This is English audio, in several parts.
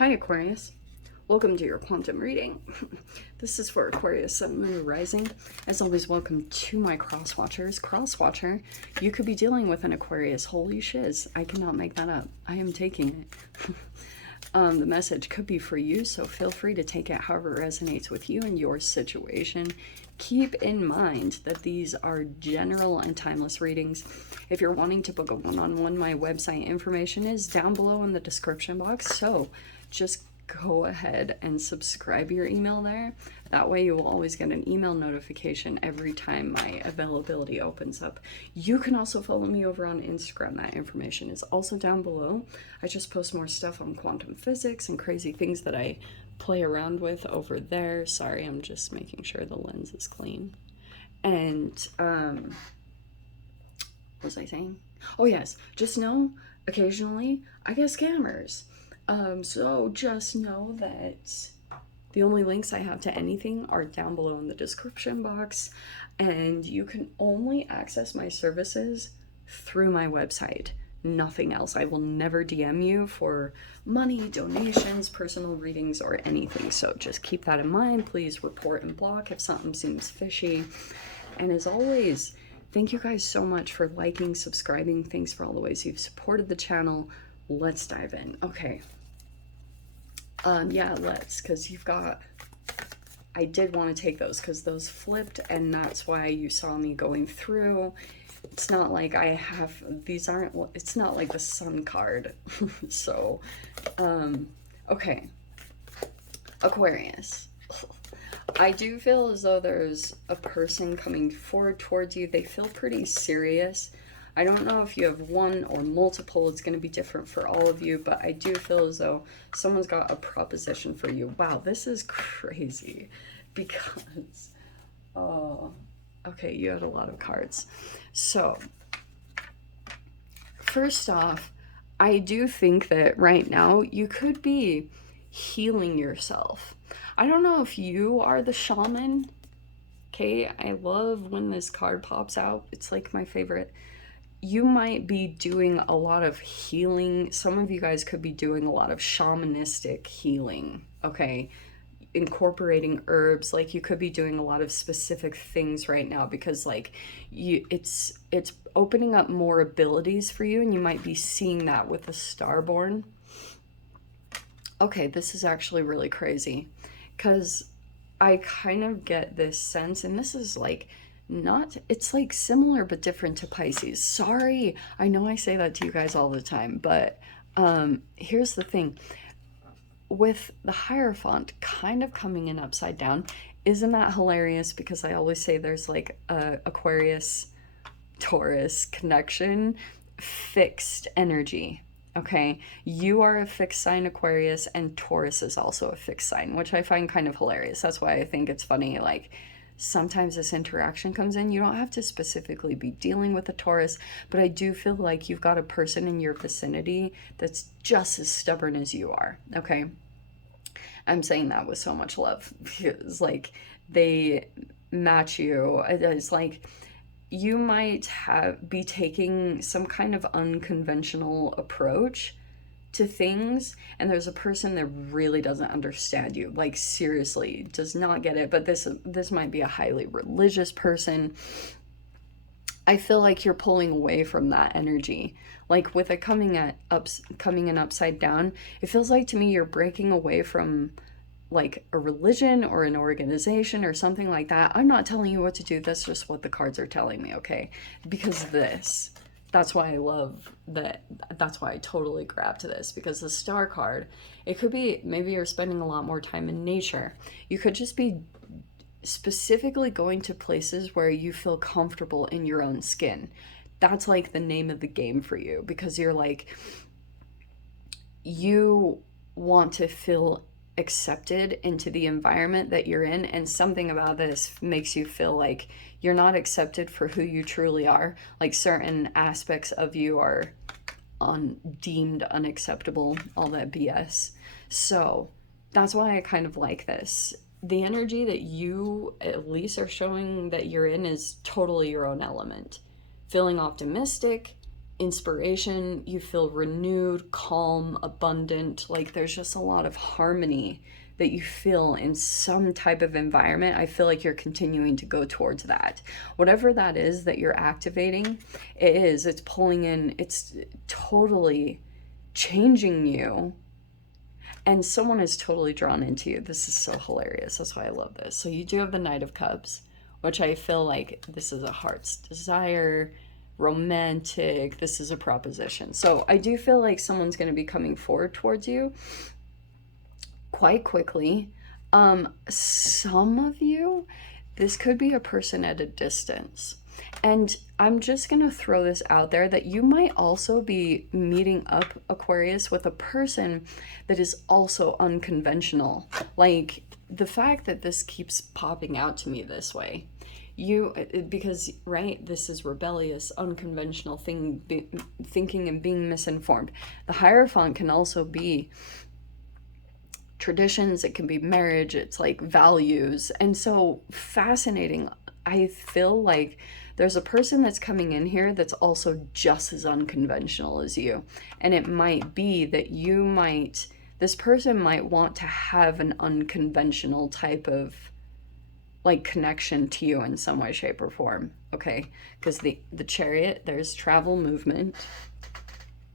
Hi Aquarius, welcome to your quantum reading. This is for Aquarius Sun, Moon, Rising. As always, welcome to my cross-watchers. Cross-watcher, you could be dealing with an Aquarius. Holy shiz, I cannot make that up. I am taking it. The message could be for you, so feel free to take it however it resonates with you and your situation. Keep in mind that these are general and timeless readings. If you're wanting to book a one-on-one, my website information is down below in the description box, so just go ahead and subscribe your email there. That way you will always get an email notification every time my availability opens up. You can also follow me over on Instagram. That information is also down below. I just post more stuff on quantum physics and crazy things that I play around with over there. Sorry, I'm just making sure the lens is clean. And what was I saying? Oh yes, just know occasionally I get scammers. So just know that the only links I have to anything are down below in the description box, and you can only access my services through my website. Nothing else. I will never DM you for money, donations, personal readings, or anything. So just keep that in mind. Please report and block if something seems fishy. And as always, thank you guys so much for liking, subscribing. Thanks for all the ways you've supported the channel. Let's dive in. Okay. Yeah, let's, because you've got, I did want to take those because those flipped, and that's why you saw me going through. It's not like I have, these aren't, it's not like the sun card. So, okay. Aquarius. I do feel as though there's a person coming forward towards you. They feel pretty serious. I don't know if you have one or multiple. It's going to be different for all of you, but I do feel as though someone's got a proposition for you. Wow, this is crazy because, oh, okay, you had a lot of cards. So, first off, I do think that right now you could be healing yourself. I don't know if you are the shaman. Okay, I love when this card pops out. It's like my favorite. You might be doing a lot of healing. Some of you guys could be doing a lot of shamanistic healing, okay? Incorporating herbs. Like, you could be doing a lot of specific things right now because, like, it's opening up more abilities for you, and you might be seeing that with the Starborn. Okay, this is actually really crazy because I kind of get this sense, and this is like, not, it's like similar but different to Pisces. Sorry, I know I say that to you guys all the time, but here's the thing. With the Hierophant kind of coming in upside down, isn't that hilarious? Because I always say there's like a Aquarius Taurus connection, fixed energy. Okay, you are a fixed sign Aquarius, and Taurus is also a fixed sign, which I find kind of hilarious. That's why I think it's funny, like, sometimes this interaction comes in. You don't have to specifically be dealing with a Taurus, but I do feel like you've got a person in your vicinity that's just as stubborn as you are, okay? I'm saying that with so much love because, like, they match you. It's like you might be taking some kind of unconventional approach to things, and there's a person that really doesn't understand you, like, seriously does not get it. But this might be a highly religious person. I feel like you're pulling away from that energy, like with it coming in upside down. It feels like to me you're breaking away from like a religion or an organization or something like that. I'm not telling you what to do. That's just what the cards are telling me, okay? Because that's why I love that. That's why I totally grabbed this, because the Star card, it could be maybe you're spending a lot more time in nature. You could just be specifically going to places where you feel comfortable in your own skin. That's like the name of the game for you, because you're like, you want to feel accepted into the environment that you're in, and something about this makes you feel like you're not accepted for who you truly are. Like, certain aspects of you are deemed unacceptable, all that BS. So that's why I kind of like this. The energy that you at least are showing that you're in is totally your own element. Feeling optimistic, inspiration, you feel renewed, calm, abundant. Like there's just a lot of harmony that you feel in some type of environment. I feel like you're continuing to go towards that. Whatever that is that you're activating, it's pulling in, it's totally changing you. And someone is totally drawn into you. This is so hilarious. That's why I love this. So you do have the Knight of Cups, which I feel like this is a heart's desire, romantic. This is a proposition. So I do feel like someone's going to be coming forward towards you quite quickly. Some of you, this could be a person at a distance. And I'm just going to throw this out there that you might also be meeting up, Aquarius, with a person that is also unconventional. Like the fact that this keeps popping out to me this way, because right, this is rebellious, unconventional thinking and being misinformed. The Hierophant can also be traditions, it can be marriage, it's like values. And so fascinating. I feel like there's a person that's coming in here that's also just as unconventional as you. And it might be that this person might want to have an unconventional type of like connection to you in some way, shape, or form. Okay, because the Chariot, there's travel, movement,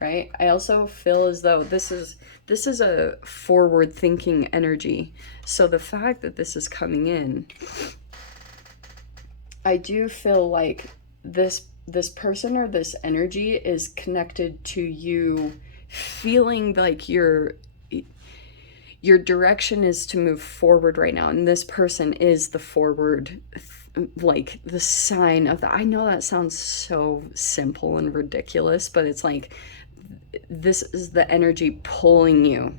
right? I also feel as though this is a forward thinking energy. So the fact that this is coming in, I do feel like this person or this energy is connected to you feeling like your direction is to move forward right now, and this person is the forward, like the sign of that. I know that sounds so simple and ridiculous, but it's like this is the energy pulling you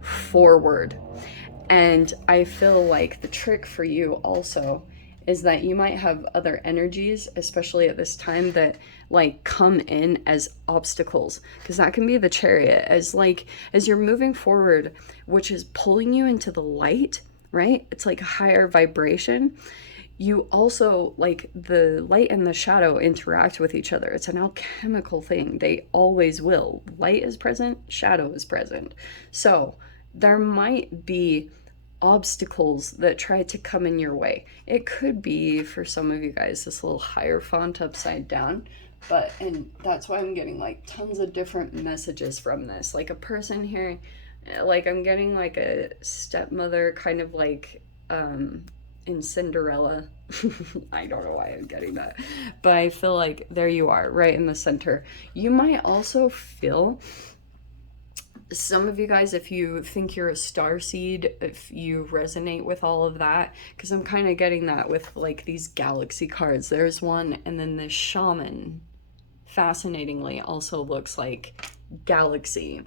forward. And I feel like the trick for you also is that you might have other energies, especially at this time, that like come in as obstacles, because that can be the Chariot as you're moving forward, which is pulling you into the light, right? It's like a higher vibration. You also, like, the light and the shadow interact with each other. It's an alchemical thing. They always will. Light is present, shadow is present. So there might be obstacles that try to come in your way. It could be, for some of you guys, this little Hierophant upside down. And that's why I'm getting like tons of different messages from this. Like a person here, like I'm getting like a stepmother kind of like in Cinderella. I don't know why I'm getting that, but I feel like there you are, right in the center. You might also feel, some of you guys, if you think you're a star seed, if you resonate with all of that, because I'm kind of getting that with like these galaxy cards. There's one, and then this shaman, fascinatingly, also looks like galaxy,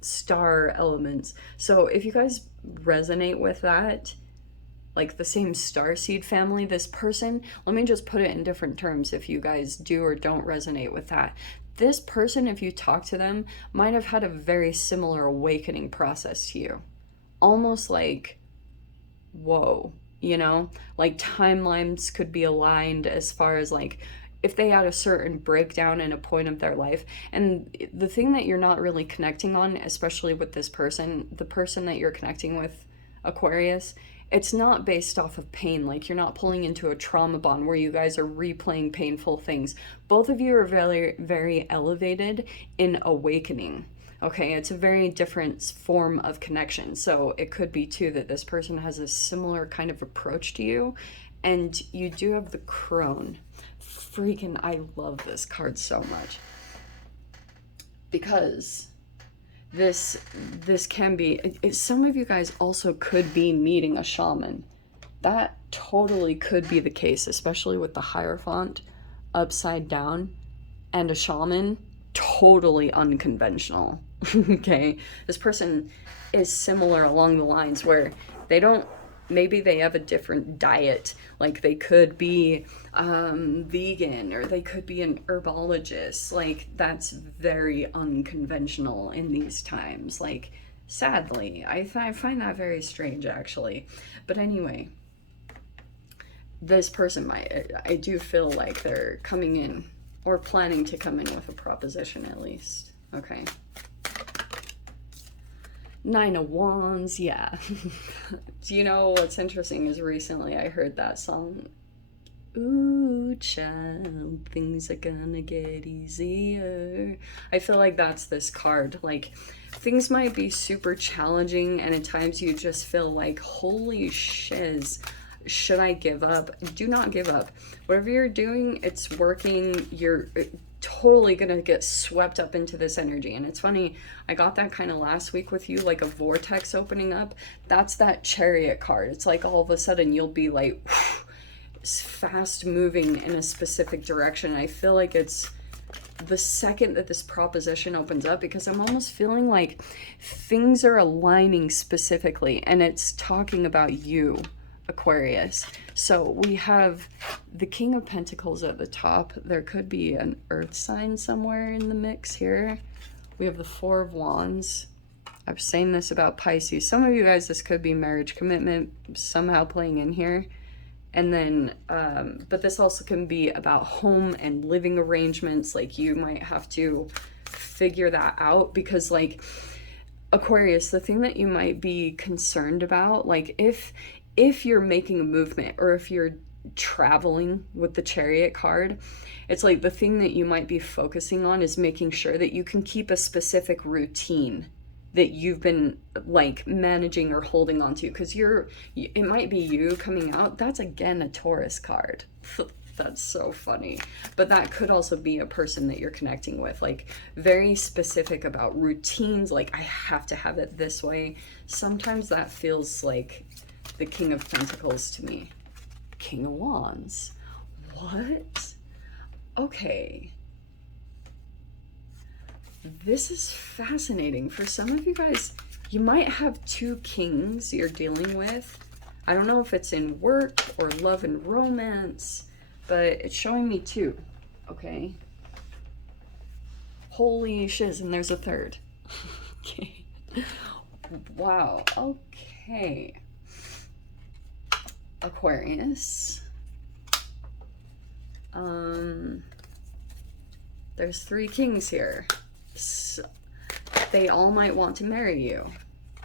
star elements. So if you guys resonate with that, like the same starseed family, this person, let me just put it in different terms if you guys do or don't resonate with that. This person, if you talk to them, might have had a very similar awakening process to you. Almost like, whoa, like timelines could be aligned as far as like if they had a certain breakdown in a point of their life. And the thing that you're not really connecting on, especially with this person, the person that you're connecting with, Aquarius, it's not based off of pain. Like you're not pulling into a trauma bond where you guys are replaying painful things. Both of you are very, very elevated in awakening. Okay, it's a very different form of connection. So it could be too that this person has a similar kind of approach to you. And you do have the Crone. Freaking, I love this card so much. Because this can be, some of you guys also could be meeting a shaman. That totally could be the case, especially with the Hierophant upside down and a shaman. Totally unconventional. Okay, this person is similar along the lines where maybe they have a different diet. Like they could be vegan, or they could be an herbologist. Like that's very unconventional in these times. Like sadly, I find that very strange actually. But anyway, this person I do feel like they're coming in Or planning to come in with a proposition at least. Okay. Nine of Wands, yeah. Do you know what's interesting is recently I heard that song, ooh, child, things are gonna get easier. I feel like that's this card. Like, things might be super challenging, and at times you just feel like, holy shiz, should I give up? Do not give up. Whatever you're doing, it's working. You're totally gonna get swept up into this energy. And it's funny, I got that kind of last week with you, like a vortex opening up. That's that Chariot card. It's like all of a sudden you'll be like, whew, fast moving in a specific direction. I feel like it's the second that this proposition opens up, because I'm almost feeling like things are aligning specifically, and it's talking about you, Aquarius. So we have the King of Pentacles at the top. There could be an earth sign somewhere in the mix here. We have the Four of Wands. I was saying this about Pisces. Some of you guys, this could be marriage commitment somehow playing in here. And then, but this also can be about home and living arrangements. Like, you might have to figure that out, because like, Aquarius, the thing that you might be concerned about, like if you're making a movement, or if you're traveling with the Chariot card, it's like the thing that you might be focusing on is making sure that you can keep a specific routine that you've been like managing or holding on to, because it might be you coming out. That's again a Taurus card. That's so funny. But that could also be a person that you're connecting with, like very specific about routines, like I have to have it this way. Sometimes that feels like the King of Pentacles to me. King of Wands. What? Okay. This is fascinating. For some of you guys, you might have two kings you're dealing with. I don't know if it's in work or love and romance, but it's showing me two. Okay. Holy shiz, and there's a third. Okay. Wow. Okay. Aquarius. There's three kings here. So they all might want to marry you.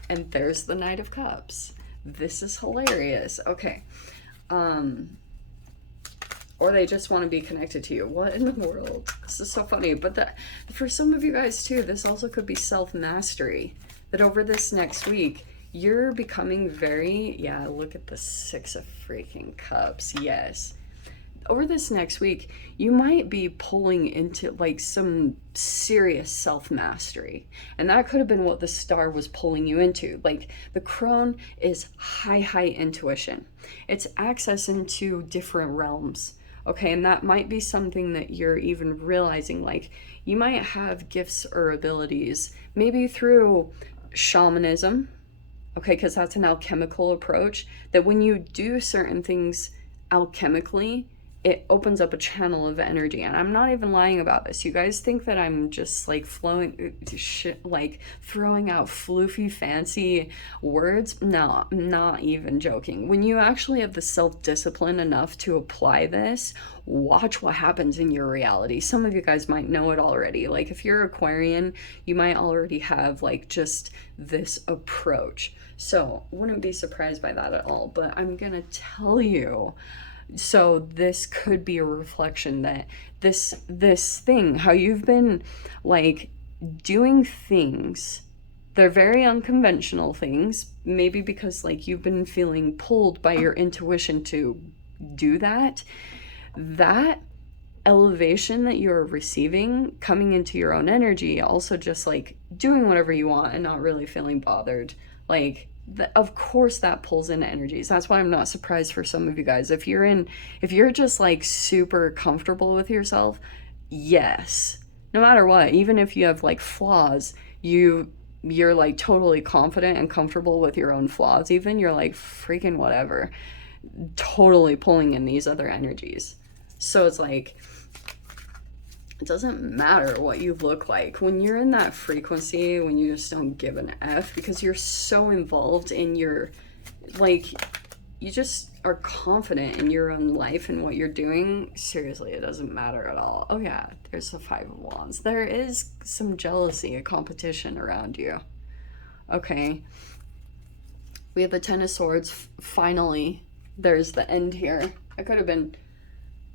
And there's the Knight of Cups. This is hilarious. Okay. Or they just want to be connected to you. What in the world? This is so funny. But that, for some of you guys too, this also could be self-mastery. That over this next week, you're becoming very, yeah, look at the Six of freaking Cups. Yes. Over this next week, you might be pulling into like some serious self-mastery. And that could have been what the star was pulling you into. Like the crone is high intuition. It's access into different realms. Okay, and that might be something that you're even realizing, like you might have gifts or abilities, maybe through shamanism, okay, because that's an alchemical approach, that when you do certain things alchemically, it opens up a channel of energy. And I'm not even lying about this. You guys think that I'm just like like throwing out floofy, fancy words? No, I'm not even joking. When you actually have the self-discipline enough to apply this, watch what happens in your reality. Some of you guys might know it already. Like if you're Aquarian, you might already have like just this approach. So wouldn't be surprised by that at all. But I'm gonna tell you, so this could be a reflection that this thing, how you've been like doing things, they're very unconventional things, maybe because like you've been feeling pulled by your intuition to do that elevation that you're receiving, coming into your own energy, also just like doing whatever you want and not really feeling bothered, like of course that pulls in energies. That's why I'm not surprised for some of you guys. If you're just like super comfortable with yourself, yes, no matter what, even if you have like flaws, you're like totally confident and comfortable with your own flaws, even you're like freaking whatever, totally pulling in these other energies. So it's like, it doesn't matter what you look like when you're in that frequency, when you just don't give an F, because you're so involved in your, like, you just are confident in your own life and what you're doing. Seriously, it doesn't matter at all. Oh yeah, there's the Five of Wands. There is some jealousy, a competition around you. Okay. We have the Ten of Swords. Finally, there's the end here. It could have been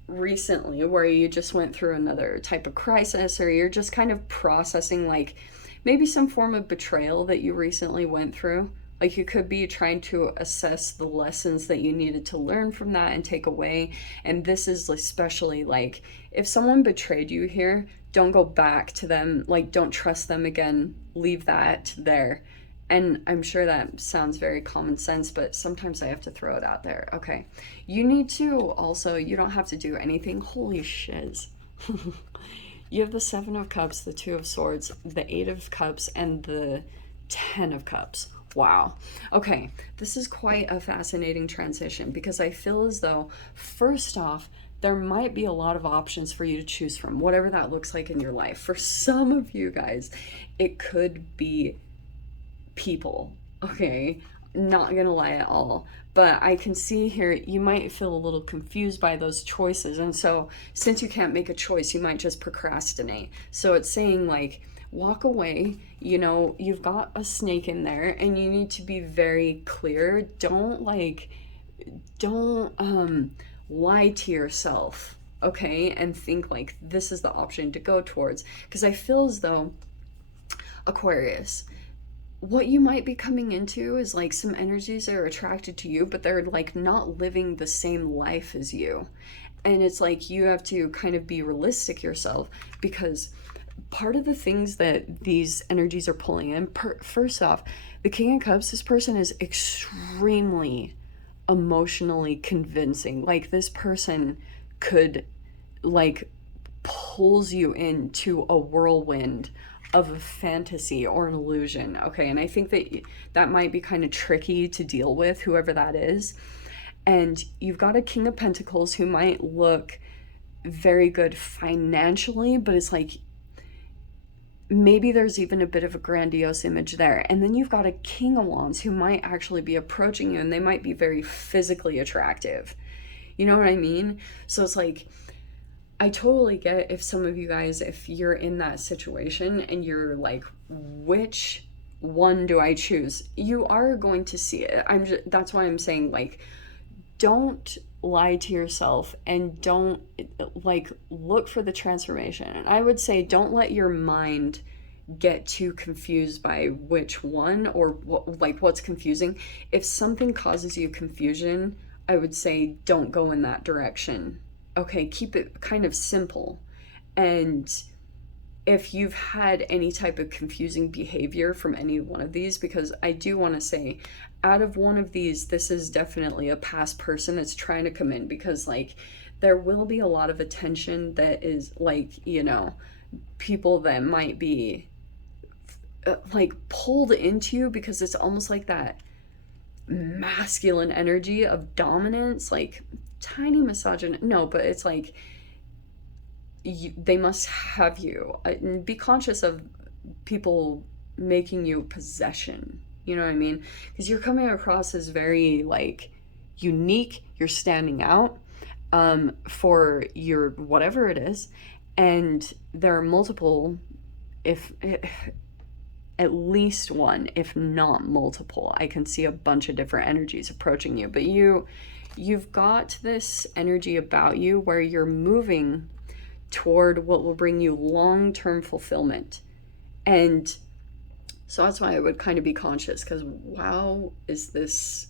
recently where you just went through another type of crisis, or you're just kind of processing like maybe some form of betrayal that you recently went through. Like you could be trying to assess the lessons that you needed to learn from that and take away. And this is especially like if someone betrayed you here, don't go back to them. Like don't trust them again. Leave that there. And I'm sure that sounds very common sense, but sometimes I have to throw it out there. Okay. You need to also, you don't have to do anything. Holy shiz. You have the Seven of Cups, the Two of Swords, the Eight of Cups, and the Ten of Cups. Wow. Okay. This is quite a fascinating transition because I feel as though, first off, there might be a lot of options for you to choose from, whatever that looks like in your life. For some of you guys, it could be people, okay? Not gonna lie at all. But I can see here you might feel a little confused by those choices. And so since you can't make a choice, you might just procrastinate. So it's saying like, walk away. You know, you've got a snake in there and you need to be very clear. Don't lie to yourself, okay? And think like this is the option to go towards. Because I feel as though, Aquarius, what you might be coming into is like some energies that are attracted to you, but they're like not living the same life as you. And it's like you have to kind of be realistic yourself, because part of the things that these energies are pulling in, first off, the King of Cups, this person is extremely emotionally convincing. Like this person could like pulls you into a whirlwind of a fantasy or an illusion. Okay, and I think that that might be kind of tricky to deal with, whoever that is. And you've got a King of Pentacles who might look very good financially, but it's like maybe there's even a bit of a grandiose image there. And then you've got a King of Wands who might actually be approaching you, and they might be very physically attractive. You know what I mean? So it's like, I totally get if some of you guys, if you're in that situation and you're like, which one do I choose? You are going to see it. That's why I'm saying, like, don't lie to yourself and don't like look for the transformation. And I would say don't let your mind get too confused by which one or like what's confusing. If something causes you confusion, I would say don't go in that direction. Okay, keep it kind of simple. And if you've had any type of confusing behavior from any one of these, because I do want to say out of one of these, this is definitely a past person that's trying to come in, because like there will be a lot of attention that is like, you know, people that might be like pulled into you, because it's almost like that masculine energy of dominance, like tiny misogynist. No, but it's like they must have you. And be conscious of people making you possession. You know what I mean? Because you're coming across as very like unique. You're standing out for your whatever it is, and there are multiple, if at least one, if not multiple. I can see a bunch of different energies approaching you, but you've got this energy about you where you're moving toward what will bring you long-term fulfillment. And so that's why I would kind of be conscious, because wow, is this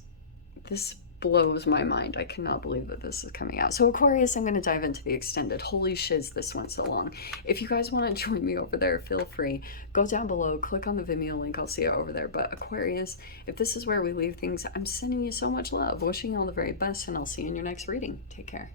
blows my mind. I cannot believe that this is coming out. So Aquarius, I'm going to dive into the extended. Holy shiz, this went so long. If you guys want to join me over there, feel free. Go down below, click on the Vimeo link. I'll see you over there. But Aquarius, if this is where we leave things, I'm sending you so much love, wishing you all the very best, and I'll see you in your next reading. Take care.